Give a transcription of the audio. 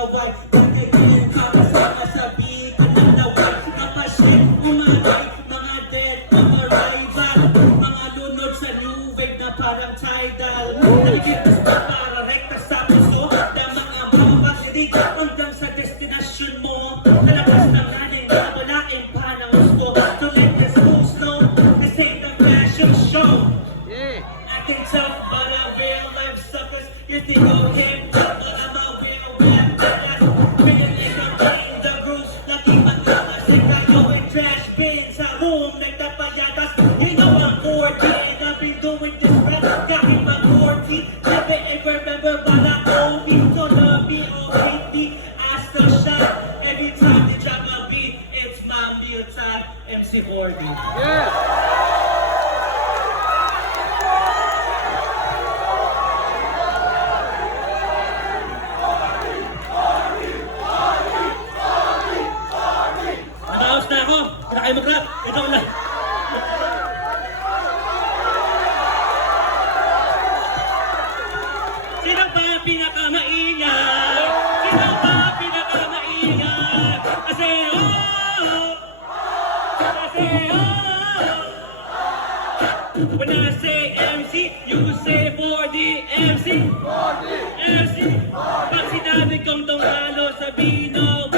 laway. Pagkain ka kasama sabihin ko ng laway. Kapasyon, umagay, mga dead, mga rival. Mga lunod sa new wave na parang tidal. Naligitas pa para rekta sa puso na mga mapagsirig hanggang sa destinasyon mo. Nalabas ng nanin na walaing panahon ko. So let this go slow, this ain't a fashion show. Acting tough, but I'm real life suckers. You think I'm hip hop, but I'm a real rap badass. Feeling is I'm playing the grooves, lucky mag-amas. Kayo in trash bins, sa room, nagtapayatas. You know I'm 40 and I've been doing this rap. Kahit mag-40, never ever remember what I owe me. So love me or hate me, ask the shot. Every time they drop a beat, it's my meal time. MC 40. Nakaos na ako. Hindi na kayo mag-rap. Ito lang. Sino ba pinakamaingay? Sino ba pinakamaingay? I say oh! I say oh! When I say MC, you say 4D MC? 4D! MC! Pag sinabi kong tungalo, sabihin no,